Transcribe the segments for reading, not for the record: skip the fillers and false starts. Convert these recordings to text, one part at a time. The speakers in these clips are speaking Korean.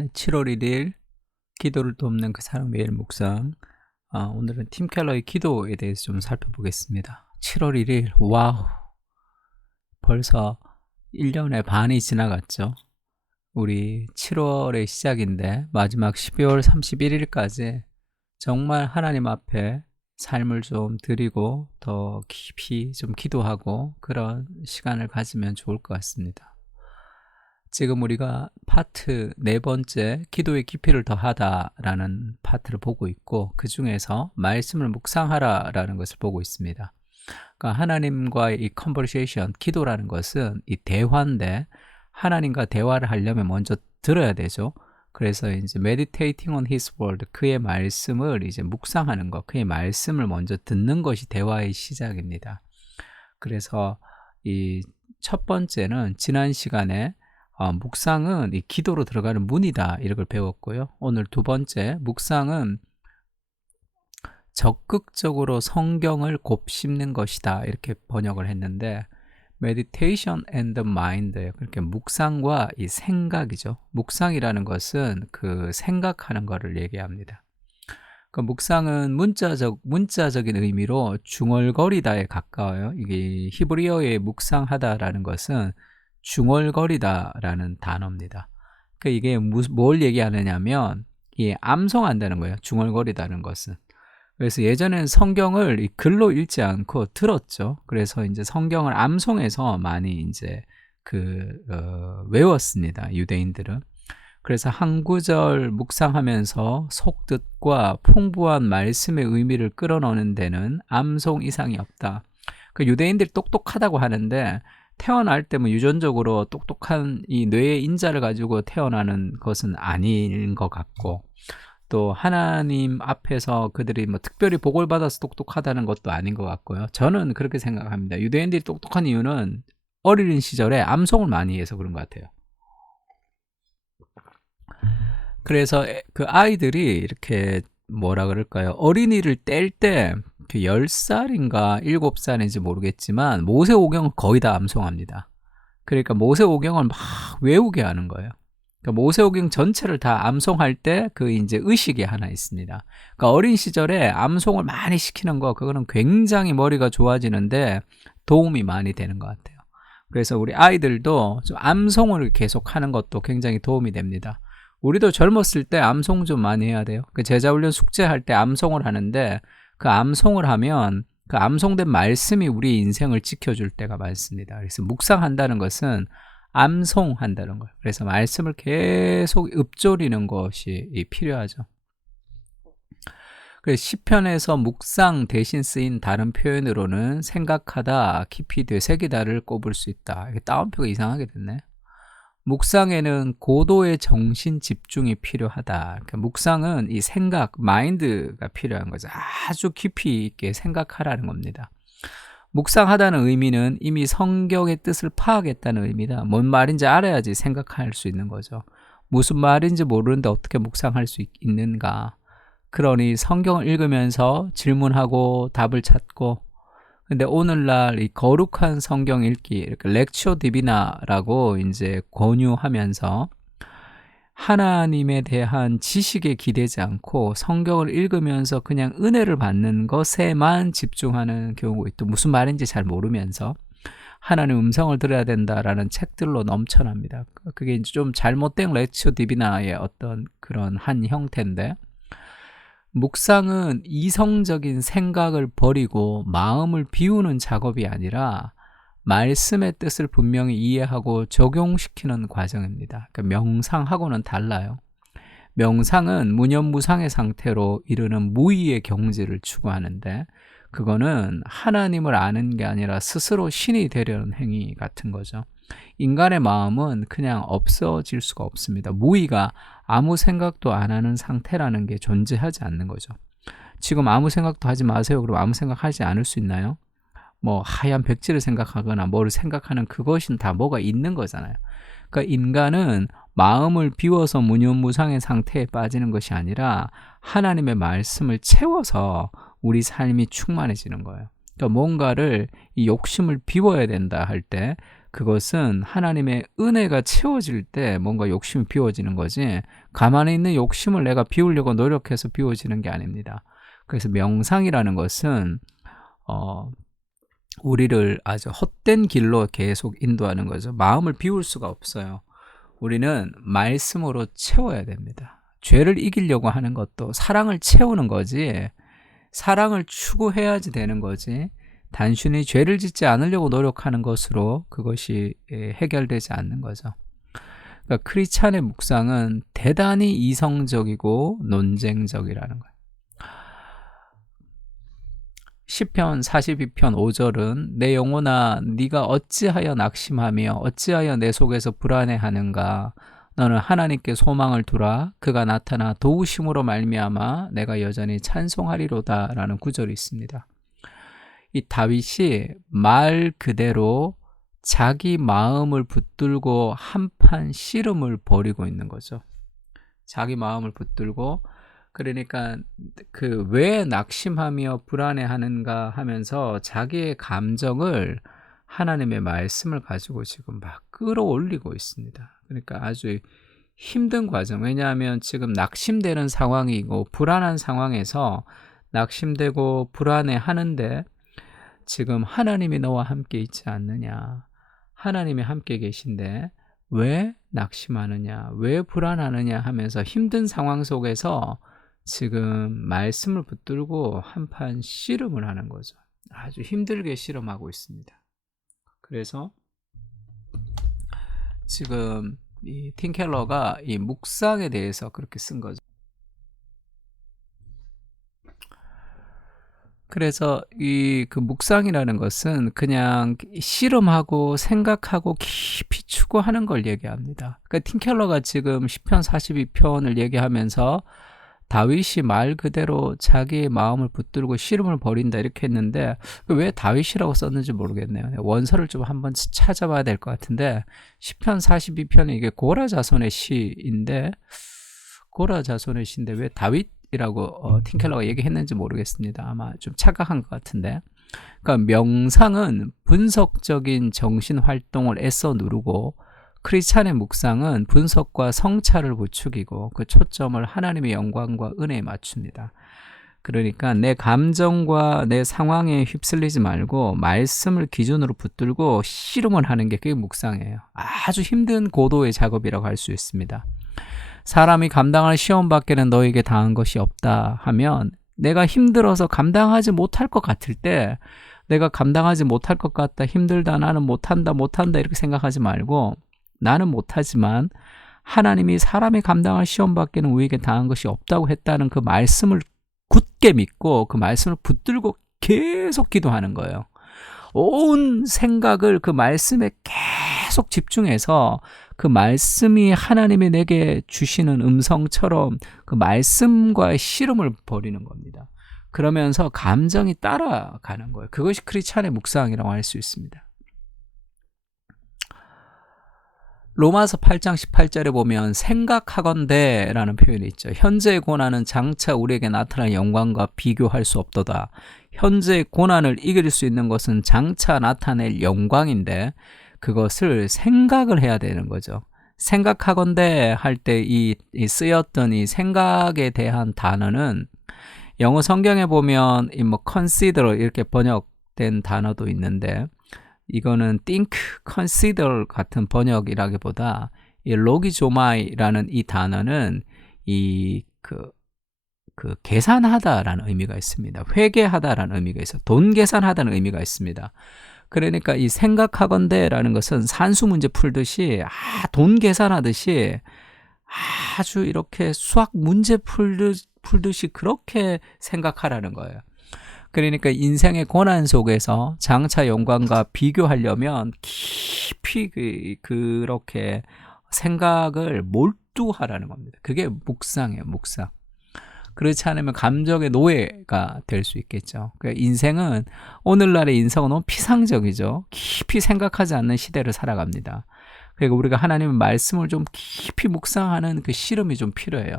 네, 7월 1일 기도를 돕는 그 사람 매일 묵상. 오늘은 팀 켈러의 기도에 대해서 좀 살펴보겠습니다. 7월 1일, 와우, 벌써 1년의 반이 지나갔죠. 우리 7월의 시작인데 마지막 12월 31일까지 정말 하나님 앞에 삶을 좀 드리고 더 깊이 좀 기도하고 그런 시간을 가지면 좋을 것 같습니다. 지금 우리가 파트 네 번째 기도의 깊이를 더하다 라는 파트를 보고 있고, 그 중에서 말씀을 묵상하라 라는 것을 보고 있습니다. 그러니까 하나님과의 이 컨버세이션, 기도라는 것은 이 대화인데, 하나님과 대화를 하려면 먼저 들어야 되죠. 그래서 이제 meditating on his word, 그의 말씀을 이제 묵상하는 것, 그의 말씀을 먼저 듣는 것이 대화의 시작입니다. 그래서 이 첫 번째는 지난 시간에 묵상은 이 기도로 들어가는 문이다, 이걸 배웠고요. 오늘 두 번째, 묵상은 적극적으로 성경을 곱씹는 것이다, 이렇게 번역을 했는데, meditation and the mind, 그렇게 묵상과 이 생각이죠. 묵상이라는 것은 그 생각하는 것을 얘기합니다. 그 묵상은 문자적인 의미로 중얼거리다에 가까워요. 이게 히브리어의 묵상하다라는 것은 중얼거리다라는 단어입니다. 이게 뭘 얘기하느냐면 암송한다는 거예요. 중얼거리다는 것은. 그래서 예전에는 성경을 글로 읽지 않고 들었죠. 그래서 이제 성경을 암송해서 많이 이제 외웠습니다, 유대인들은. 그래서 한 구절 묵상하면서 속뜻과 풍부한 말씀의 의미를 끌어넣는 데는 암송 이상이 없다. 유대인들이 똑똑하다고 하는데, 태어날 때 유전적으로 똑똑한 이 뇌의 인자를 가지고 태어나는 것은 아닌 것 같고, 또 하나님 앞에서 그들이 특별히 복을 받아서 똑똑하다는 것도 아닌 것 같고요. 저는 그렇게 생각합니다. 유대인들이 똑똑한 이유는 어린 시절에 암송을 많이 해서 그런 것 같아요. 그래서 그 아이들이 이렇게 뭐라 그럴까요? 어린이를 뗄 때 10살인가 7살인지 모르겠지만 모세오경을 거의 다 암송합니다. 그러니까 모세오경을 막 외우게 하는 거예요. 그러니까 모세오경 전체를 다 암송할 때 이제 의식이 하나 있습니다. 그러니까 어린 시절에 암송을 많이 시키는 거, 그거는 굉장히 머리가 좋아지는데 도움이 많이 되는 것 같아요. 그래서 우리 아이들도 좀 암송을 계속 하는 것도 굉장히 도움이 됩니다. 우리도 젊었을 때 암송 좀 많이 해야 돼요. 제자훈련 숙제할 때 암송을 하는데, 그 암송을 하면 그 암송된 말씀이 우리 인생을 지켜줄 때가 많습니다. 그래서 묵상한다는 것은 암송한다는 거예요. 그래서 말씀을 계속 읊조리는 것이 필요하죠. 그래서 시편에서 묵상 대신 쓰인 다른 표현으로는 생각하다, 깊이 되새기다를 꼽을 수 있다. 이게 따옴표가 이상하게 됐네. 묵상에는 고도의 정신 집중이 필요하다. 그러니까 묵상은 이 생각, 마인드가 필요한 거죠. 아주 깊이 있게 생각하라는 겁니다. 묵상하다는 의미는 이미 성경의 뜻을 파악했다는 의미다. 뭔 말인지 알아야지 생각할 수 있는 거죠. 무슨 말인지 모르는데 어떻게 묵상할 수 있는가. 그러니 성경을 읽으면서 질문하고 답을 찾고, 근데 오늘날 이 거룩한 성경 읽기, 이렇게 렉처 디비나라고 이제 권유하면서 하나님에 대한 지식에 기대지 않고 성경을 읽으면서 그냥 은혜를 받는 것에만 집중하는 경우가 있고, 무슨 말인지 잘 모르면서 하나님 음성을 들어야 된다라는 책들로 넘쳐납니다. 그게 이제 좀 잘못된 렉처 디비나의 어떤 그런 한 형태인데, 묵상은 이성적인 생각을 버리고 마음을 비우는 작업이 아니라 말씀의 뜻을 분명히 이해하고 적용시키는 과정입니다. 그러니까 명상하고는 달라요. 명상은 무념무상의 상태로 이르는 무의의 경지를 추구하는데, 그거는 하나님을 아는 게 아니라 스스로 신이 되려는 행위 같은 거죠. 인간의 마음은 그냥 없어질 수가 없습니다. 무의가 아무 생각도 안 하는 상태라는 게 존재하지 않는 거죠. 지금 아무 생각도 하지 마세요. 그럼 아무 생각하지 않을 수 있나요? 하얀 백지를 생각하거나 뭐를 생각하는 그것은 다 뭐가 있는 거잖아요. 그러니까 인간은 마음을 비워서 무념무상의 상태에 빠지는 것이 아니라 하나님의 말씀을 채워서 우리 삶이 충만해지는 거예요. 그러니까 뭔가를 이 욕심을 비워야 된다 할 때 그것은 하나님의 은혜가 채워질 때 뭔가 욕심이 비워지는 거지, 가만히 있는 욕심을 내가 비우려고 노력해서 비워지는 게 아닙니다. 그래서 명상이라는 것은 우리를 아주 헛된 길로 계속 인도하는 거죠. 마음을 비울 수가 없어요. 우리는 말씀으로 채워야 됩니다. 죄를 이기려고 하는 것도 사랑을 채우는 거지, 사랑을 추구해야지 되는 거지, 단순히 죄를 짓지 않으려고 노력하는 것으로 그것이 해결되지 않는 거죠. 그러니까 크리스찬의 묵상은 대단히 이성적이고 논쟁적이라는 거예요. 시편 42편 5절은 내 영혼아 네가 어찌하여 낙심하며 어찌하여 내 속에서 불안해하는가, 너는 하나님께 소망을 두라. 그가 나타나 도우심으로 말미암아 내가 여전히 찬송하리로다 라는 구절이 있습니다. 이 다윗이 말 그대로 자기 마음을 붙들고 한판 씨름을 벌이고 있는 거죠. 자기 마음을 붙들고, 그러니까 그 왜 낙심하며 불안해하는가 하면서 자기의 감정을 하나님의 말씀을 가지고 지금 막 끌어올리고 있습니다. 그러니까 아주 힘든 과정. 왜냐하면 지금 낙심되는 상황이고 불안한 상황에서 낙심되고 불안해하는데 지금 하나님이 너와 함께 있지 않느냐, 하나님이 함께 계신데 왜 낙심하느냐, 왜 불안하느냐 하면서 힘든 상황 속에서 지금 말씀을 붙들고 한판 씨름을 하는 거죠. 아주 힘들게 씨름하고 있습니다. 그래서 지금 이 팀 켈러가 이 묵상에 대해서 그렇게 쓴 거죠. 그래서 이 그 묵상이라는 것은 그냥 씨름하고 생각하고 깊이 추구하는 걸 얘기합니다. 그러니까 팀 켈러가 지금 시편 42편을 얘기하면서 다윗이 말 그대로 자기의 마음을 붙들고 씨름을 벌인다 이렇게 했는데 왜 다윗이라고 썼는지 모르겠네요. 원서를 좀 한번 찾아봐야 될 것 같은데, 시편 42편이 이게 고라 자손의 시인데, 고라 자손의 시인데 왜 다윗이라고 팀 켈러가 얘기했는지 모르겠습니다. 아마 좀 착각한 것 같은데, 그러니까 명상은 분석적인 정신 활동을 애써 누르고 크리스찬의 묵상은 분석과 성찰을 부추기고 그 초점을 하나님의 영광과 은혜에 맞춥니다. 그러니까 내 감정과 내 상황에 휩쓸리지 말고 말씀을 기준으로 붙들고 씨름을 하는 게 그게 묵상이에요. 아주 힘든 고도의 작업이라고 할 수 있습니다. 사람이 감당할 시험 밖에는 너에게 당한 것이 없다 하면, 내가 힘들어서 감당하지 못할 것 같을 때 내가 감당하지 못할 것 같다, 힘들다, 나는 못한다 이렇게 생각하지 말고, 나는 못하지만 하나님이 사람이 감당할 시험 밖에는 우리에게 당한 것이 없다고 했다는 그 말씀을 굳게 믿고 그 말씀을 붙들고 계속 기도하는 거예요. 온 생각을 그 말씀에 계속 집중해서 그 말씀이 하나님이 내게 주시는 음성처럼 그 말씀과의 씨름을 벌이는 겁니다. 그러면서 감정이 따라가는 거예요. 그것이 크리스찬의 묵상이라고 할 수 있습니다. 로마서 8장 18절에 보면 생각하건대 라는 표현이 있죠. 현재의 고난은 장차 우리에게 나타날 영광과 비교할 수 없도다. 현재의 고난을 이길 수 있는 것은 장차 나타낼 영광인데 그것을 생각을 해야 되는 거죠. 생각하건대 할 때 이 쓰였던 이 생각에 대한 단어는 영어 성경에 보면 이 consider 이렇게 번역된 단어도 있는데, 이거는 think, consider 같은 번역이라기보다 이 로기조마이라는 이 단어는 그 계산하다라는 의미가 있습니다. 회계하다라는 의미가 있어요. 돈 계산하다는 의미가 있습니다. 그러니까 이 생각하건대라는 것은 산수 문제 풀듯이 돈 계산하듯이 아주 이렇게 수학 문제 풀듯이 그렇게 생각하라는 거예요. 그러니까 인생의 고난 속에서 장차 영광과 비교하려면 깊이 그렇게 생각을 몰두하라는 겁니다. 그게 묵상이에요, 묵상. 그렇지 않으면 감정의 노예가 될 수 있겠죠. 그러니까 인생은, 오늘날의 인생은 너무 피상적이죠. 깊이 생각하지 않는 시대를 살아갑니다. 그리고 우리가 하나님의 말씀을 좀 깊이 묵상하는 그 씨름이 좀 필요해요.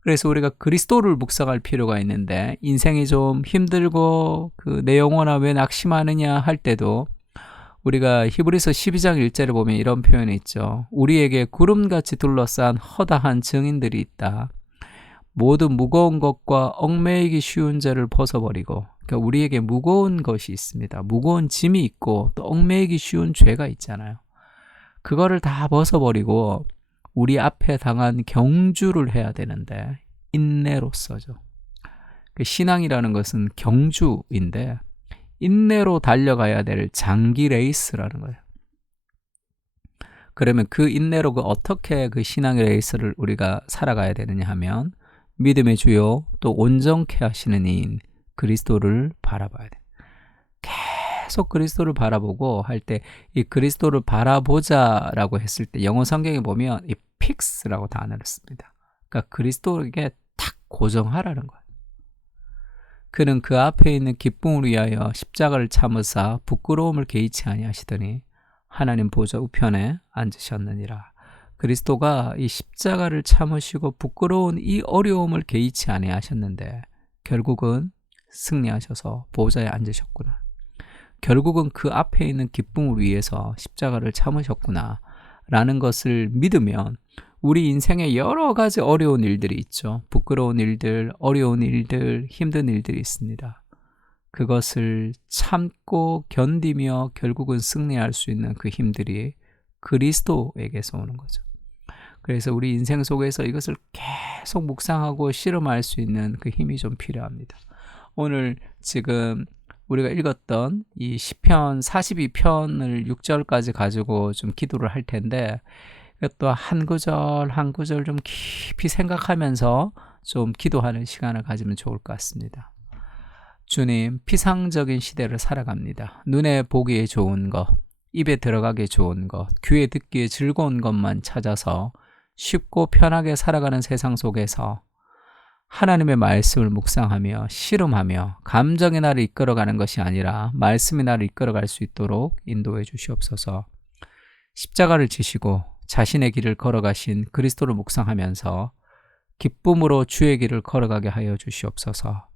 그래서 우리가 그리스도를 묵상할 필요가 있는데, 인생이 좀 힘들고 내 영혼아 왜 낙심하느냐 할 때도 우리가 히브리서 12장 1절에 보면 이런 표현이 있죠. 우리에게 구름같이 둘러싼 허다한 증인들이 있다. 모든 무거운 것과 얽매이기 쉬운 죄를 벗어버리고, 그러니까 우리에게 무거운 것이 있습니다. 무거운 짐이 있고 또 얽매이기 쉬운 죄가 있잖아요. 그거를 다 벗어버리고 우리 앞에 당한 경주를 해야 되는데, 인내로서죠. 신앙이라는 것은 경주인데 인내로 달려가야 될 장기 레이스라는 거예요. 그러면 그 인내로 어떻게 그 신앙의 레이스를 우리가 살아가야 되느냐 하면, 믿음의 주요 또 온전케 하시는 이인 그리스도를 바라봐야 돼요. 계속 그리스도를 바라보고 할 때, 이 그리스도를 바라보자라고 했을 때 영어 성경에 보면 이 픽스라고 단어를 씁니다. 그러니까 그리스도에게 탁 고정하라는 거예요. 그는 그 앞에 있는 기쁨을 위하여 십자가를 참으사 부끄러움을 개의치 아니하시더니 하나님 보좌 우편에 앉으셨느니라. 그리스도가 이 십자가를 참으시고 부끄러운 이 어려움을 개의치 아니하셨는데 결국은 승리하셔서 보좌에 앉으셨구나. 결국은 그 앞에 있는 기쁨을 위해서 십자가를 참으셨구나 라는 것을 믿으면, 우리 인생에 여러 가지 어려운 일들이 있죠. 부끄러운 일들, 어려운 일들, 힘든 일들이 있습니다. 그것을 참고 견디며 결국은 승리할 수 있는 그 힘들이 그리스도에게서 오는 거죠. 그래서 우리 인생 속에서 이것을 계속 묵상하고 실험할 수 있는 그 힘이 좀 필요합니다. 오늘 지금 우리가 읽었던 이 시편 42편을 6절까지 가지고 좀 기도를 할 텐데, 또 한 구절 한 구절 좀 깊이 생각하면서 좀 기도하는 시간을 가지면 좋을 것 같습니다. 주님, 피상적인 시대를 살아갑니다. 눈에 보기에 좋은 것, 입에 들어가기 좋은 것, 귀에 듣기에 즐거운 것만 찾아서 쉽고 편하게 살아가는 세상 속에서 하나님의 말씀을 묵상하며 실험하며 감정의 나를 이끌어가는 것이 아니라 말씀의 나를 이끌어갈 수 있도록 인도해 주시옵소서. 십자가를 지시고 자신의 길을 걸어가신 그리스도를 묵상하면서 기쁨으로 주의 길을 걸어가게 하여 주시옵소서.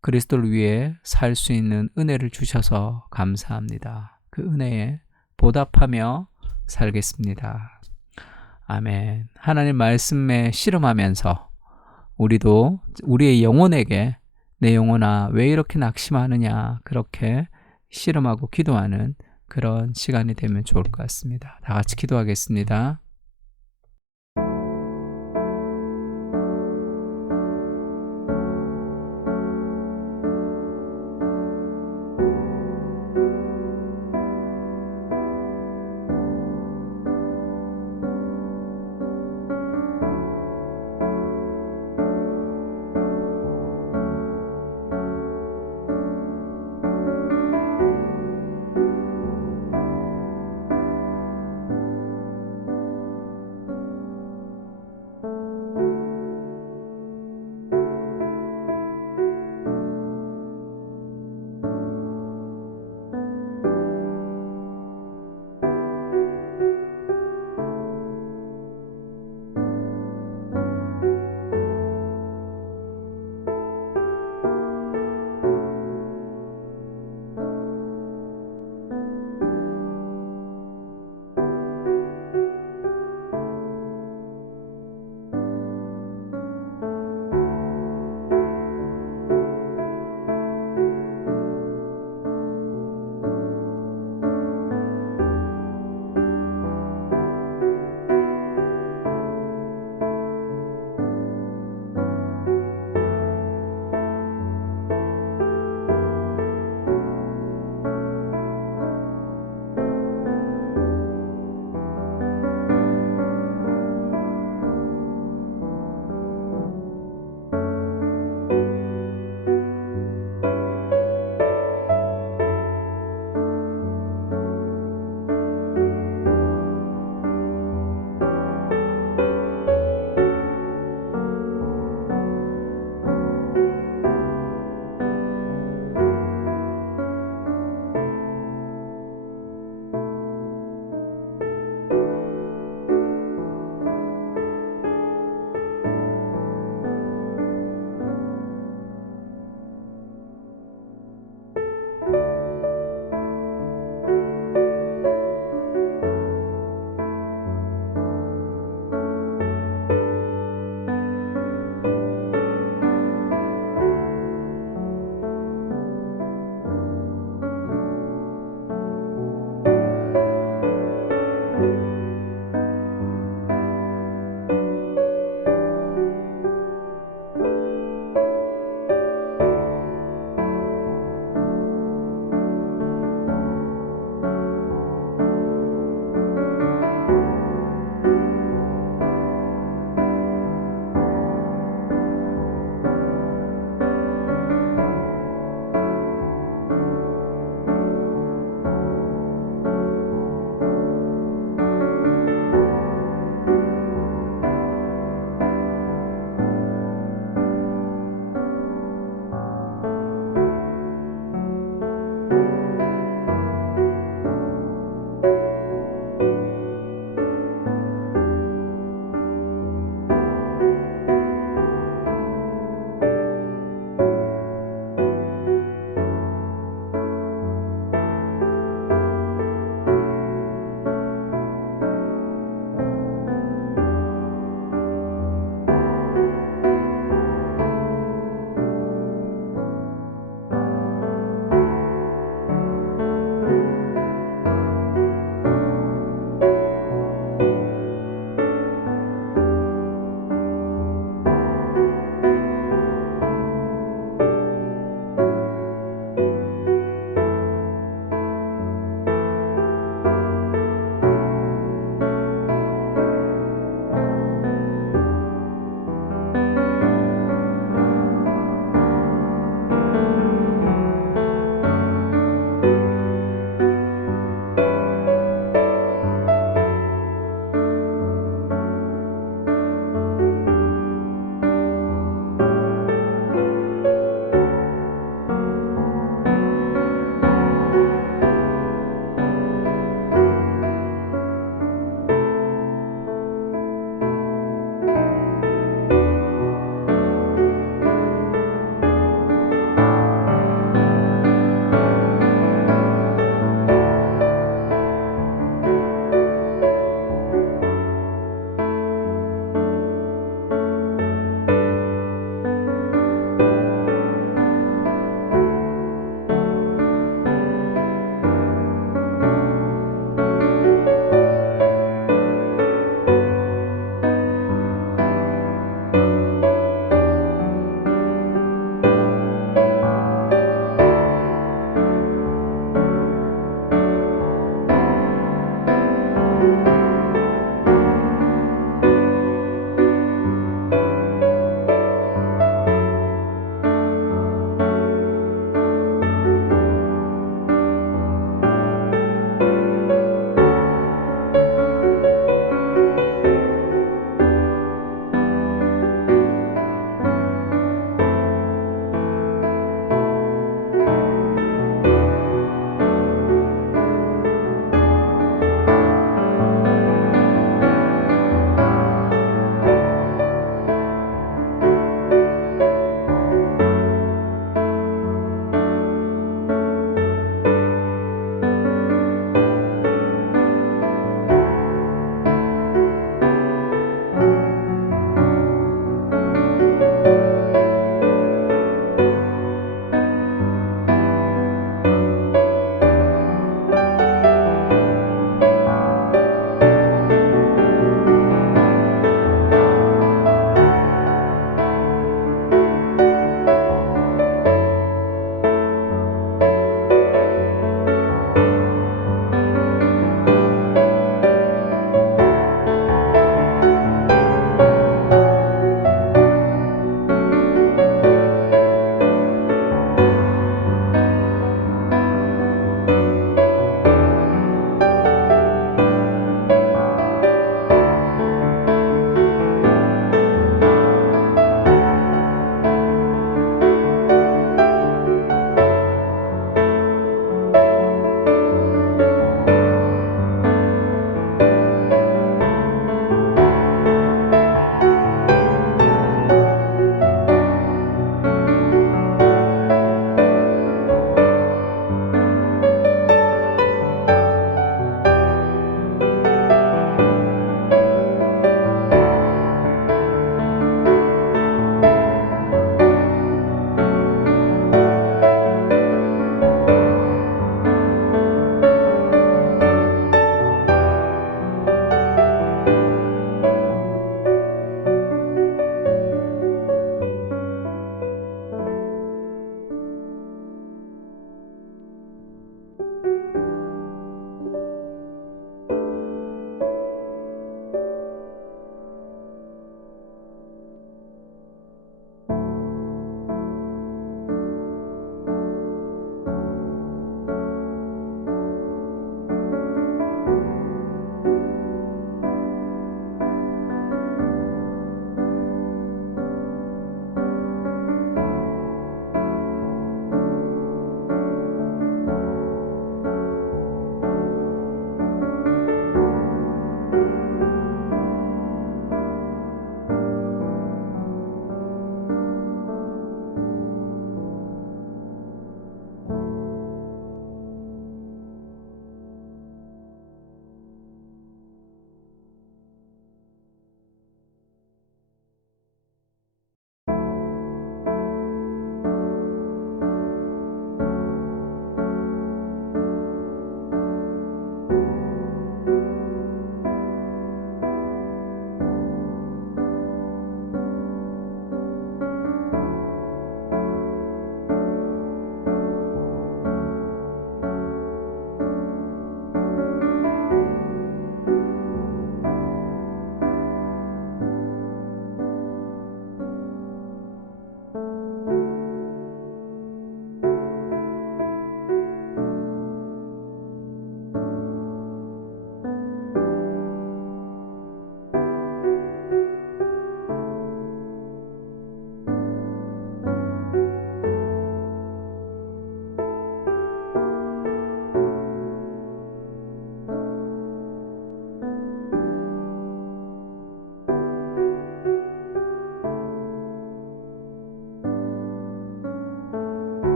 그리스도를 위해 살 수 있는 은혜를 주셔서 감사합니다. 그 은혜에 보답하며 살겠습니다. 아멘. 하나님 말씀에 실험하면서 우리도 우리의 영혼에게, 내 영혼아 왜 이렇게 낙심하느냐, 그렇게 실험하고 기도하는 그런 시간이 되면 좋을 것 같습니다. 다 같이 기도하겠습니다.